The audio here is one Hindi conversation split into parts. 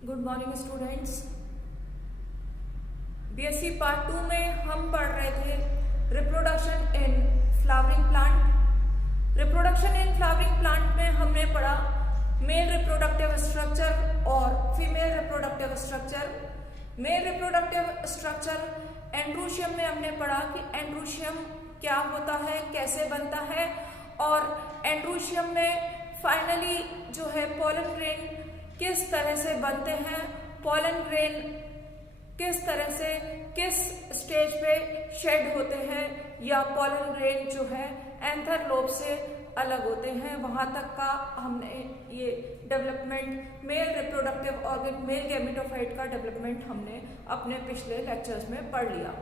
Good morning students. BSc part 2 में हम पढ़ रहे थे reproduction in flowering plant. Reproduction in flowering plant में हमने पढ़ा मेल रिप्रोडक्टिव स्ट्रक्चर और female reproductive structure. Male reproductive structure androecium में हमने पढ़ा कि एंड्रोशियम क्या होता है, कैसे बनता है, और एंड्रोशियम में फाइनली जो है पोलन ग्रेन किस तरह से बनते हैं, पोलन ग्रेन किस तरह से किस स्टेज पे शेड होते हैं, या पोलन ग्रेन जो है एंथर लोब से अलग होते हैं, वहां तक का हमने ये development male reproductive organ male gametophyte का डेवलपमेंट हमने अपने पिछले लेक्चर्स में पढ़ लिया।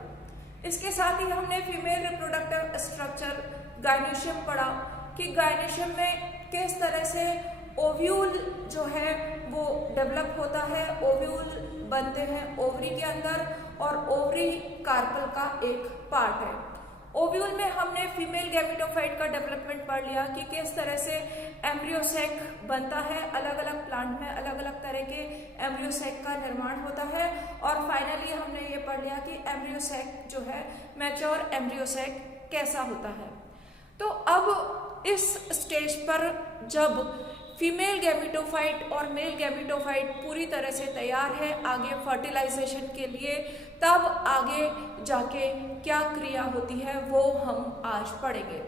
इसके साथ ही हमने फीमेल रिप्रोडक्टिव स्ट्रक्चर गायनेशियम पढ़ा कि गायनेशियम में किस तरह से ओव्यूल जो है वो डेवलप होता है, ओव्यूल बनते हैं ओवरी के अंदर, और ओवरी कार्पल का एक पार्ट है। ओव्यूल में हमने फीमेल गैमेटोफाइट का डेवलपमेंट पढ़ लिया कि किस तरह से एम्ब्रियोसेक बनता है, अलग अलग प्लांट में अलग अलग तरह के एम्ब्रियोसेक का निर्माण होता है, और फाइनली हमने ये पढ़ लिया कि एम्ब्रियोसेक जो है मैच्योर एम्ब्रियोसेक कैसा होता है। तो अब इस स्टेज पर जब फीमेल गैमेटोफाइट और मेल गैमेटोफाइट पूरी तरह से तैयार है आगे फर्टिलाइजेशन के लिए, तब आगे जाके क्या क्रिया होती है वो हम आज पढ़ेंगे।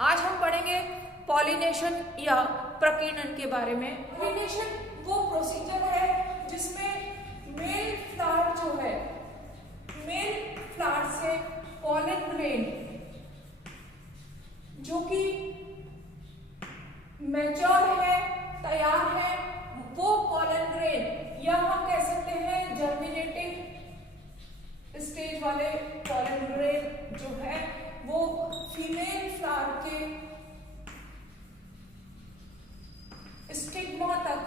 आज हम पढ़ेंगे पॉलिनेशन या प्रकीर्णन के बारे में। पॉलिनेशन वो प्रोसीजर है जिसमें मेल फ्लावर जो है, मेल फ्लावर से पॉलन ग्रेन जो कि मैच्योर है, तैयार है, वो पॉलन ग्रेन, या हम कह सकते हैं जर्मिनेटिंग स्टेज वाले पॉलन ग्रेन जो है वो फीमेल फ्लावर के स्टिग्मा तक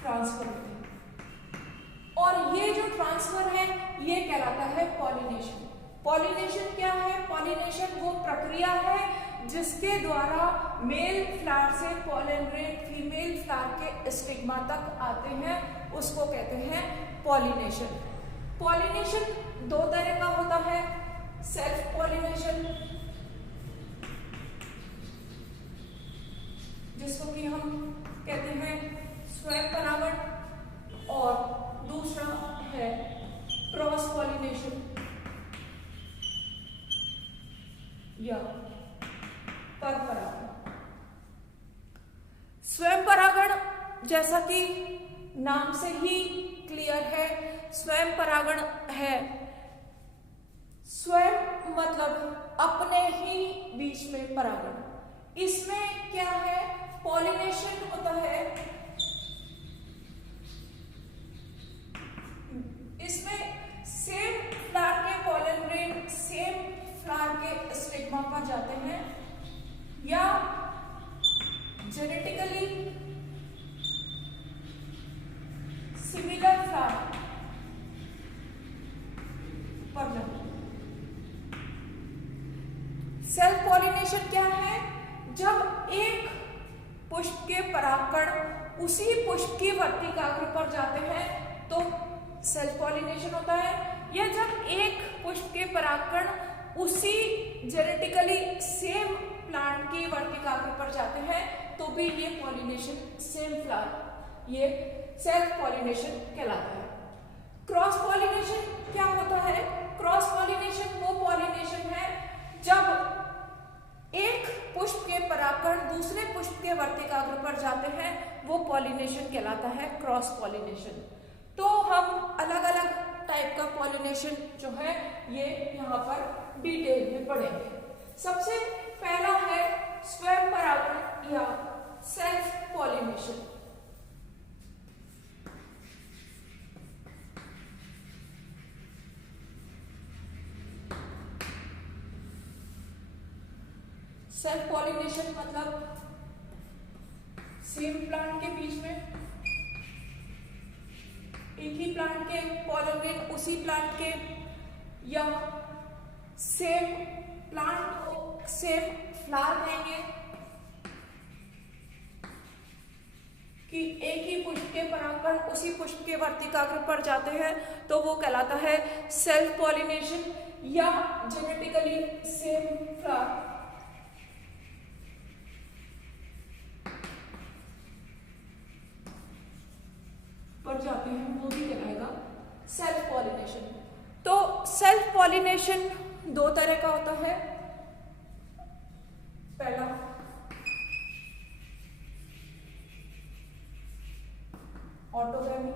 ट्रांसफर होते हैं, और ये जो ट्रांसफर है ये कहलाता है पॉलिनेशन। पॉलिनेशन क्या है? पॉलिनेशन वो प्रक्रिया है जिसके द्वारा मेल फ्लावर से पॉलन ग्रेन फीमेल फ्लावर के स्टिग्मा तक आते हैं, उसको कहते हैं पॉलिनेशन। पॉलिनेशन दो तरह का होता है, सेल्फ पॉलिनेशन जिसको कि हम कहते हैं स्वयं परागण, और दूसरा है क्रॉस पॉलिनेशन या पर परागण। स्वयं परागण जैसा कि नाम से ही क्लियर है, स्वयं परागण है, स्वयं मतलब अपने ही बीच में परागण। इसमें क्या है? पॉलिनेशन होता है, इसमें सेम फ्लावर के पॉलन ग्रेन सेम फ्लावर के स्टिग्मा पर जाते हैं, या जेनेटिकली सिमिलर फ्लावर पर जाते हैं। सेल्फ पॉलिनेशन क्या है? जब एक पुष्प के परागकण उसी पुष्प की वर्तिकाग्र पर जाते हैं तो सेल्फ पॉलिनेशन होता है, या जब एक पुष्प के परागकण उसी जेनेटिकली सेम प्लांट की वर्तिकाग्र पर जाते हैं तो भी ये पॉलिनेशन सेम फ्लावर, ये सेल्फ पॉलिनेशन कहलाता है। क्रॉस पॉलिनेशन क्या होता है? क्रॉस पॉलिनेशन वो पॉलिनेशन है जब एक पुष्प के परागकण दूसरे पुष्प के वर्तिकाग्र पर जाते हैं, वो पॉलिनेशन कहलाता है क्रॉस पॉलिनेशन। तो हम अलग अलग टाइप का पॉलिनेशन जो है ये यहाँ पर डिटेल में पढ़ेंगे। सबसे पहला है स्वयं परागण या सेल्फ पॉलिनेशन। सेल्फ पॉलिनेशन मतलब सेम प्लांट के बीच में एक ही प्लांट के पॉलन ग्रेन उसी प्लांट के, या सेम प्लांट को सेम फ्लावर देंगे कि एक ही पुष्प के परागकण उसी पुष्प के वर्तिकाग्र पर जाते हैं तो वो कहलाता है सेल्फ पॉलिनेशन या जेनेटिकली सेम फ्लावर पर जाते हैं वो भी कहलाएगा सेल्फ पॉलिनेशन। तो सेल्फ पॉलिनेशन दो तरह का होता है। पहला ऑटोगैमी,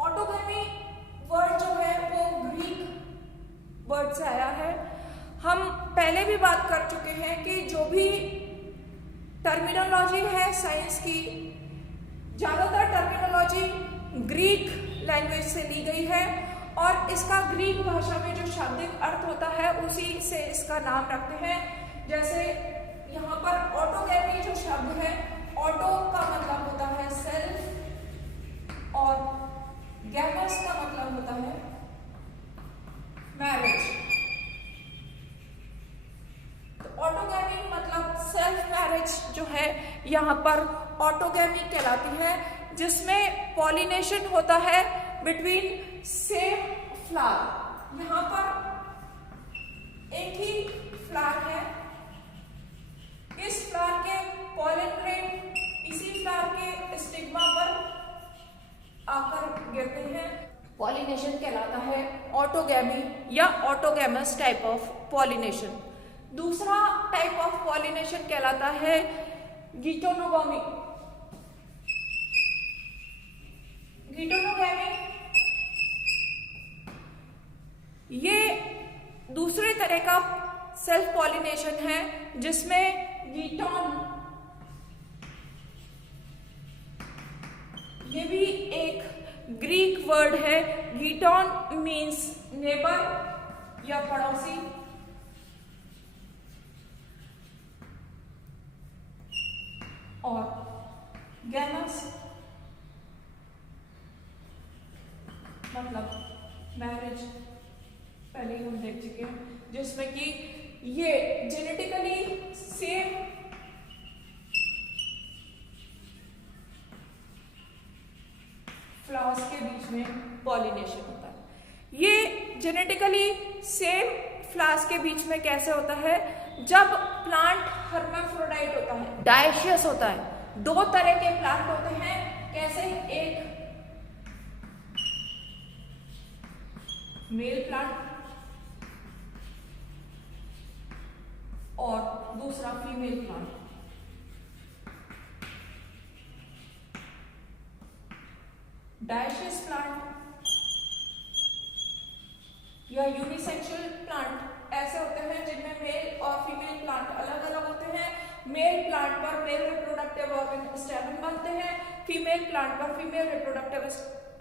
ऑटोगैमी वर्ड जो है वो ग्रीक वर्ड से आया है। हम पहले भी बात कर चुके हैं कि जो भी टर्मिनोलॉजी है साइंस की, ज्यादातर टर्मिनोलॉजी ग्रीक लैंग्वेज से ली गई है और इसका ग्रीक भाषा में जो शाब्दिक अर्थ होता है उसी से इसका नाम रखते हैं। जैसे यहाँ पर ऑटोगैमी जो शब्द है, ऑटो का मतलब होता है सेल्फ और गैमस का मतलब होता है मैरिज। तो ऑटोगैमी मतलब सेल्फ मैरिज जो है यहाँ पर ऑटोगैमी कहलाती है, जिसमें पॉलिनेशन होता है बिटवीन सेम फ्लावर। यहाँ पर एक ही फ्लावर है, इस फ्लावर के पॉलन ग्रेन इसी फ्लावर के स्टिग्मा पर आकर गिरते हैं, पॉलिनेशन कहलाता है ऑटोगैमी या ऑटोगैमस टाइप ऑफ पॉलिनेशन। दूसरा टाइप ऑफ पॉलिनेशन कहलाता है गीटोनोगैमी। गीटोनोगैमी ये दूसरे तरह का सेल्फ पॉलिनेशन है जिसमें गीटोन, ये भी एक ग्रीक वर्ड है। गीटोन मीन्स नेबर या पड़ोसी, और गैमस मतलब मैरिज, पहले ही हम देख चुके हैं, जिसमें कि ये जेनेटिकली सेम फ्लावर्स के बीच में पॉलिनेशन होता है। ये जेनेटिकली सेम फ्लावर्स के बीच में कैसे होता है? जब प्लांट हर्माफ्रोडाइट होता है, डायशियस होता है। दो तरह के प्लांट होते हैं, कैसे? एक मेल प्लांट और दूसरा फीमेल प्लांट। डायशियस प्लांट या यूनिसेक्सुअल प्लांट ऐसे होते हैं जिनमें मेल और फीमेल प्लांट अलग अलग होते हैं। मेल प्लांट पर मेल रिप्रोडक्टिव ऑर्गन स्टेमन बनते हैं, फीमेल प्लांट पर फीमेल रिप्रोडक्टिव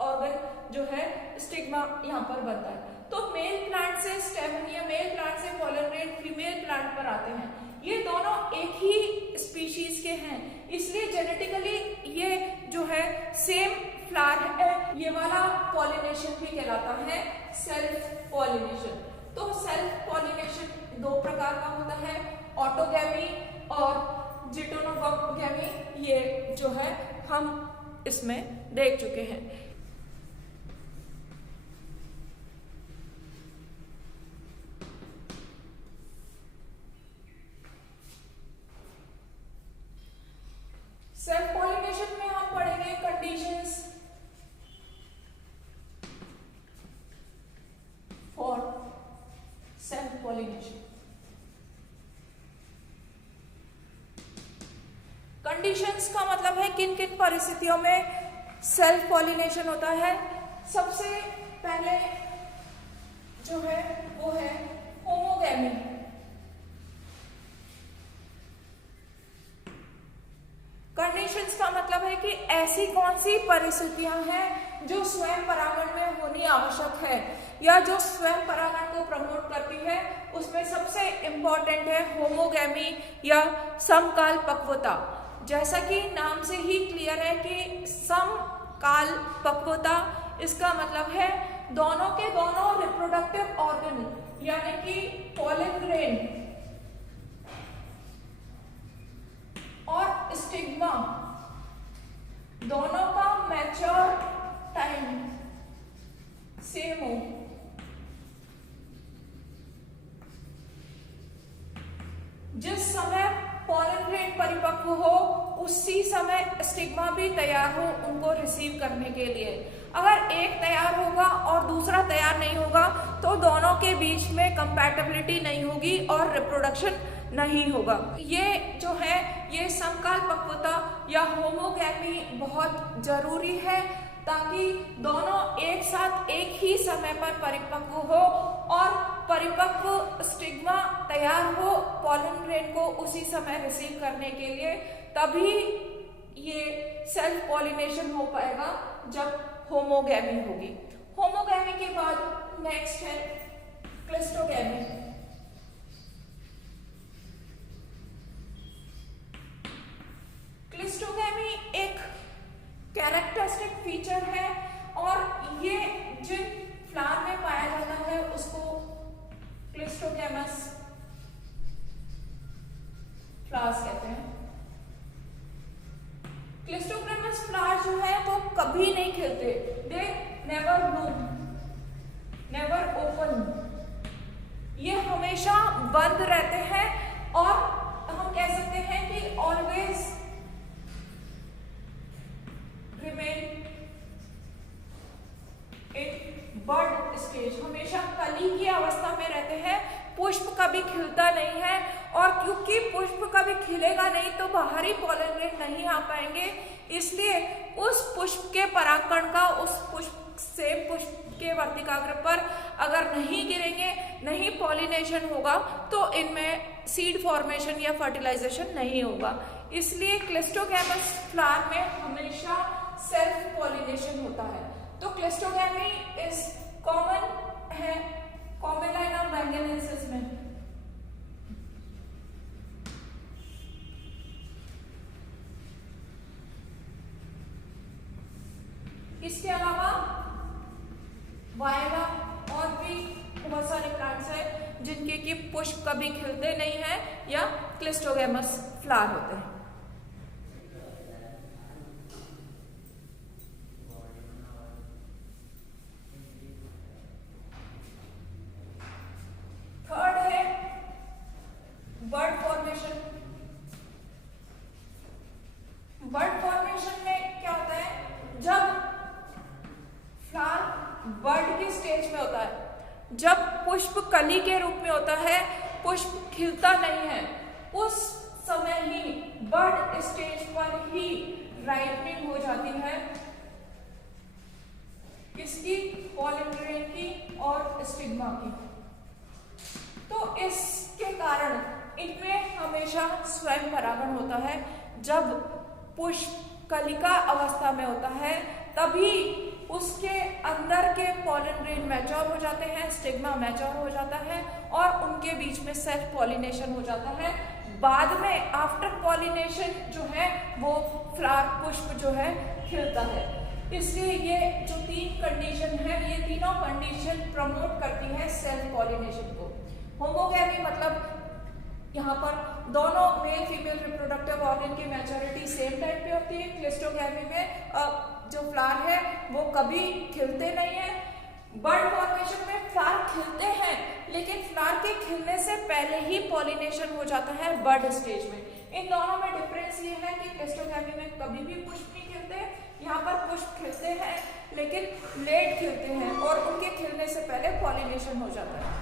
ऑर्गन जो है स्टिग्मा यहाँ पर बनता है। तो मेल प्लांट से स्टेमन या मेल प्लांट से पॉलन ग्रेन फीमेल प्लांट पर आते हैं। ये दोनों एक ही स्पीशीज के हैं, इसलिए जेनेटिकली ये जो है सेम फ्लावर है। ये वाला पॉलिनेशन भी कहलाता है सेल्फ पॉलिनेशन। तो सेल्फ पॉलिनेशन दो प्रकार का होता है, ऑटोगैमी और जिटोनोगैमी। ये जो है हम इसमें देख चुके हैं। सेल्फ पॉलिनेशन में हम पढ़ेंगे conditions for self pollination. Conditions का मतलब है किन किन परिस्थितियों में सेल्फ पॉलिनेशन होता है। सबसे पहले जो है वो है होमोगैमी। कंडीशंस का मतलब है कि ऐसी कौन सी परिस्थितियां हैं जो स्वयं परागण में होनी आवश्यक है या जो स्वयं परागण को प्रमोट करती है। उसमें सबसे इंपॉर्टेंट है होमोगैमी या समकाल पक्वता। जैसा कि नाम से ही क्लियर है कि समकाल पक्वता, इसका मतलब है दोनों के दोनों रिप्रोडक्टिव ऑर्गन यानी कि पॉलन ग्रेन दोनों का मैच्योर टाइम सेम हो, जिस समय पॉलन ग्रेन परिपक्व हो उसी समय स्टिग्मा भी तैयार हो उनको रिसीव करने के लिए। अगर एक तैयार होगा और दूसरा तैयार नहीं होगा तो दोनों के बीच में कंपैटिबिलिटी नहीं होगी और रिप्रोडक्शन नहीं होगा। ये जो है ये समकाल पक्वता या होमोगैमी बहुत जरूरी है ताकि दोनों एक साथ एक ही समय पर परिपक्व हो और परिपक्व स्टिग्मा तैयार हो पॉलन ग्रेन को उसी समय रिसीव करने के लिए, तभी ये सेल्फ पॉलिनेशन हो पाएगा जब होमोगैमी होगी। होमोगैमी के बाद नेक्स्ट है क्लिस्टोगैमी। क्लिस्टोगैमी एक कैरेक्टरिस्टिक फीचर है और ये जिन फ्लावर में पाया जाता है उसको क्लिस्टोगैमस फ्लावर्स कहते हैं। क्लिस्टोगैमस फ्लावर जो है वो कभी नहीं खिलते, they never Bloom, never open, ये हमेशा बंद रहते हैं और हम कह सकते हैं कि always remain in bud stage, हमेशा कली की अवस्था में रहते हैं। पुष्प कभी खिलता नहीं है और क्योंकि पुष्प कभी खिलेगा नहीं तो बाहरी पॉलन ग्रेन नहीं आ पाएंगे, इसलिए उस पुष्प के परागकण का उस पुष्प से पुष्प के वर्तिकाग्र पर अगर नहीं गिरेंगे, नहीं पॉलिनेशन होगा तो इनमें सीड फॉर्मेशन या फर्टिलाइजेशन नहीं होगा। इसलिए क्लिस्टोगैमस फ्लावर में हमेशा सेल्फ पॉलिनेशन होता है। तो क्लिस्टोगैमी इज कॉमन है कॉमेलाइना बैंगनेंसिस में। इसके अलावा वायला और भी बहुत सारे प्लांट्स हैं जिनके कि पुष्प कभी खिलते नहीं हैं या क्लिस्टोगैमस फ्लावर होते हैं। थर्ड है बर्ड फॉर्मेशन। बर्ड फॉर्मेशन में क्या होता है, जब फ्लावर बर्ड के स्टेज में होता है, जब पुष्प कली के रूप में होता है, पुष्प खिलता नहीं है, उस समय ही बर्ड स्टेज पर ही राइपनिंग हो जाती है किसकी, पॉलन ग्रेन की और स्टिग्मा की। तो इसके कारण इनमें हमेशा स्वयं परागण होता है। जब पुष्प कलिका अवस्था में होता है तभी उसके अंदर के पॉलन ग्रेन मैच्योर हो जाते हैं, स्टिग्मा मैच्योर हो जाता है और उनके बीच में सेल्फ पॉलिनेशन हो जाता है। बाद में आफ्टर पॉलिनेशन जो है वो फ्लावर पुष्प जो है खिलता है। इसलिए ये जो तीन कंडीशन है, ये तीनों कंडीशन प्रमोट करती है सेल्फ पॉलिनेशन को। होमोगैमी मतलब यहाँ पर दोनों मेल फीमेल रिप्रोडक्टिव ऑर्गन की मैच्योरिटी सेम टाइम पे होती है। क्लिस्टोगैमी में जो फ्लावर है वो कभी खिलते नहीं है। बर्ड फॉर्मेशन में फ्लावर खिलते हैं लेकिन फ्लावर के खिलने से पहले ही पॉलिनेशन हो जाता है बर्ड स्टेज में। इन दोनों में डिफरेंस ये है कि क्लिस्टोगैमी में कभी भी पुष्प नहीं खिलते, यहाँ पर पुष्प खिलते हैं लेकिन लेट खिलते हैं और उनके खिलने से पहले पॉलिनेशन हो जाता है।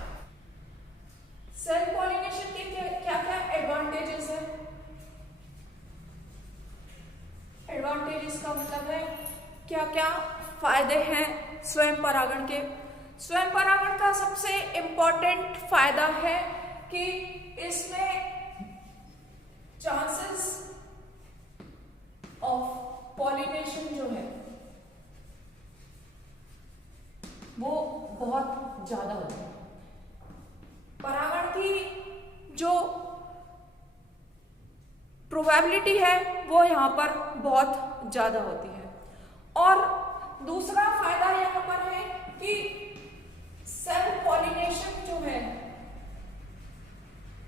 सेल्फ पॉलिनेशन के क्या क्या एडवांटेजेस है? एडवांटेजेस का मतलब है क्या क्या फायदे हैं स्वयं परागण के। स्वयं परागण का सबसे इंपॉर्टेंट फायदा है कि इसमें चांसेस ऑफ पॉलिनेशन जो है वो बहुत ज्यादा होता है। परागण की जो प्रोबेबिलिटी है वो यहाँ पर बहुत ज्यादा होती है। और दूसरा फायदा यहाँ पर है कि सेल्फ पॉलिनेशन जो है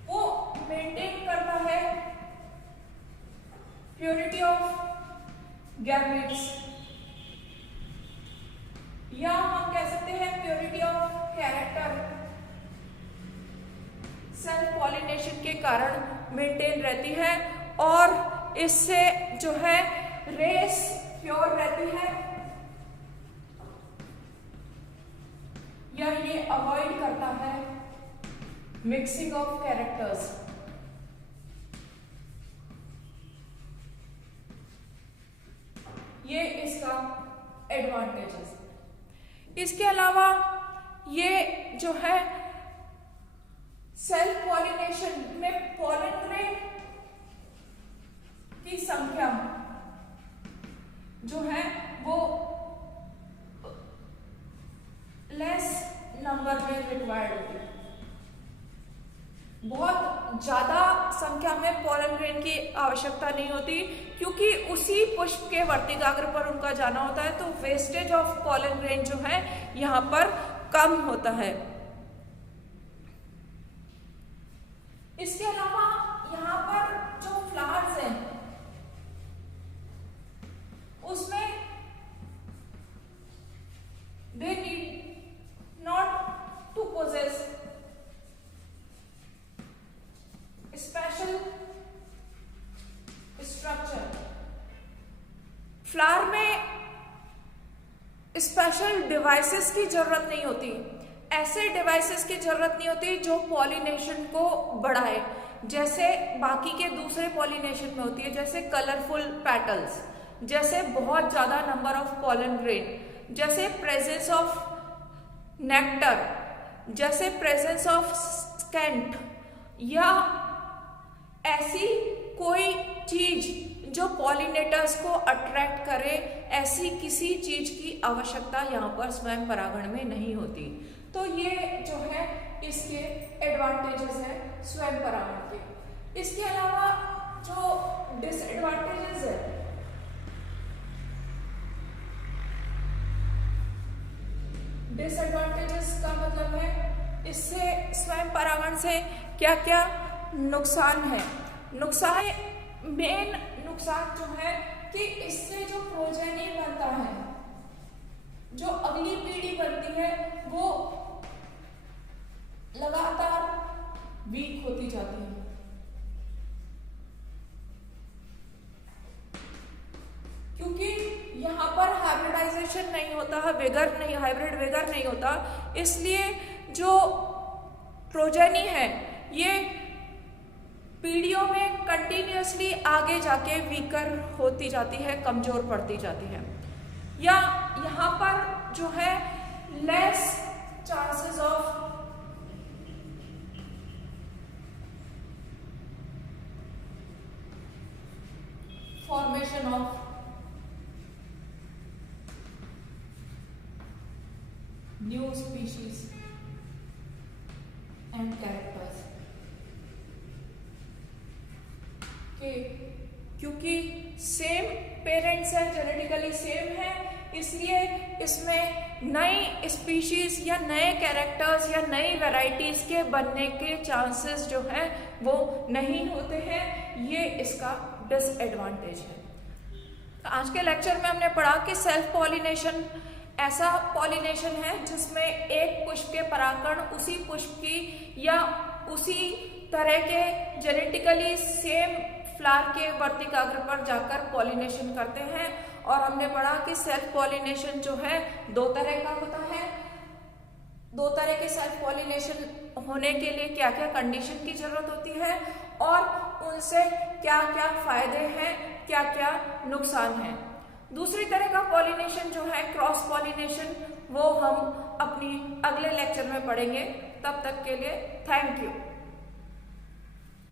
वो मेंटेन करता है प्योरिटी ऑफ गैमेट्स, या हम कह सकते हैं purity of character self pollination के कारण मेंटेन रहती है और इससे जो है रेस प्योर रहती है, या ये अवॉइड करता है मिक्सिंग ऑफ कैरेक्टर्स। ये इसका एडवांटेजेस। इसके अलावा ये जो है सेल्फ पॉलिनेशन में पॉलन ग्रेन की संख्या जो है वो लेस नंबर में रिक्वायर्ड होती है। बहुत ज्यादा संख्या में पॉलन ग्रेन की आवश्यकता नहीं होती, क्योंकि उसी पुष्प के वर्तिकाग्र पर उनका जाना होता है, तो वेस्टेज ऑफ पॉलन ग्रेन जो है यहां पर कम होता है। इसके अलावा यहां पर जो फ्लावर्स हैं उसमें they need not to possess special structure. Flower में स्पेशल डिवाइसेस की जरूरत नहीं होती, ऐसे डिवाइसेस की जरूरत नहीं होती जो पॉलिनेशन को बढ़ाए, जैसे बाकी के दूसरे पॉलिनेशन में होती है, जैसे कलरफुल पेटल्स, जैसे बहुत ज्यादा नंबर ऑफ पॉलन ग्रेन, जैसे प्रेजेंस ऑफ नेक्टर, जैसे प्रेजेंस ऑफ स्कैंट, या ऐसी कोई चीज जो पॉलिनेटर्स को अट्रैक्ट करे, ऐसी किसी चीज की आवश्यकता यहाँ पर स्वयं परागण में नहीं होती। तो ये जो है इसके एडवांटेजेस हैं स्वयं परागण के। इसके अलावा जो डिसएडवांटेजेस है, डिसएडवांटेजेस का मतलब है इससे स्वयं परागण से क्या क्या नुकसान है। नुकसान, मेन नुकसान जो है कि इससे जो प्रोजेनी बनता है, जो अगली पीढ़ी बनती है, वो लगातार वीक होती जाती है, क्योंकि यहाँ पर हाइब्रिडाइजेशन नहीं होता है, वेगर नहीं, हाइब्रिड वेगर नहीं होता, इसलिए जो प्रोजेनी है ये पीढ़ियों में कंटिन्यूअसली आगे जाके वीकर होती जाती है, कमजोर पड़ती जाती है, या यहाँ पर जो है less chances of formation of new species and characters के, क्योंकि सेम पेरेंट्स हैं, जेनेटिकली सेम है, इसलिए इसमें नई स्पीशीज या नए कैरेक्टर्स या नई वैरायटीज के बनने के चांसेस जो है वो नहीं होते हैं। ये इसका डिसएडवांटेज है। तो आज के लेक्चर में हमने पढ़ा कि सेल्फ पॉलिनेशन ऐसा पॉलिनेशन है जिसमें एक पुष्प के परागण उसी पुष्प की या उसी तरह के जेनेटिकली सेम फ्लावर के वर्तिकाग्र पर जाकर पॉलिनेशन करते हैं। और हमने पढ़ा कि सेल्फ पॉलिनेशन जो है दो तरह का होता है। दो तरह के सेल्फ पॉलिनेशन होने के लिए क्या क्या कंडीशन की जरूरत होती है और उनसे क्या क्या फायदे हैं, क्या क्या नुकसान हैं। दूसरी तरह का पॉलिनेशन जो है क्रॉस पॉलिनेशन, वो हम अपनी अगले लेक्चर में पढ़ेंगे। तब तक के लिए थैंक यू।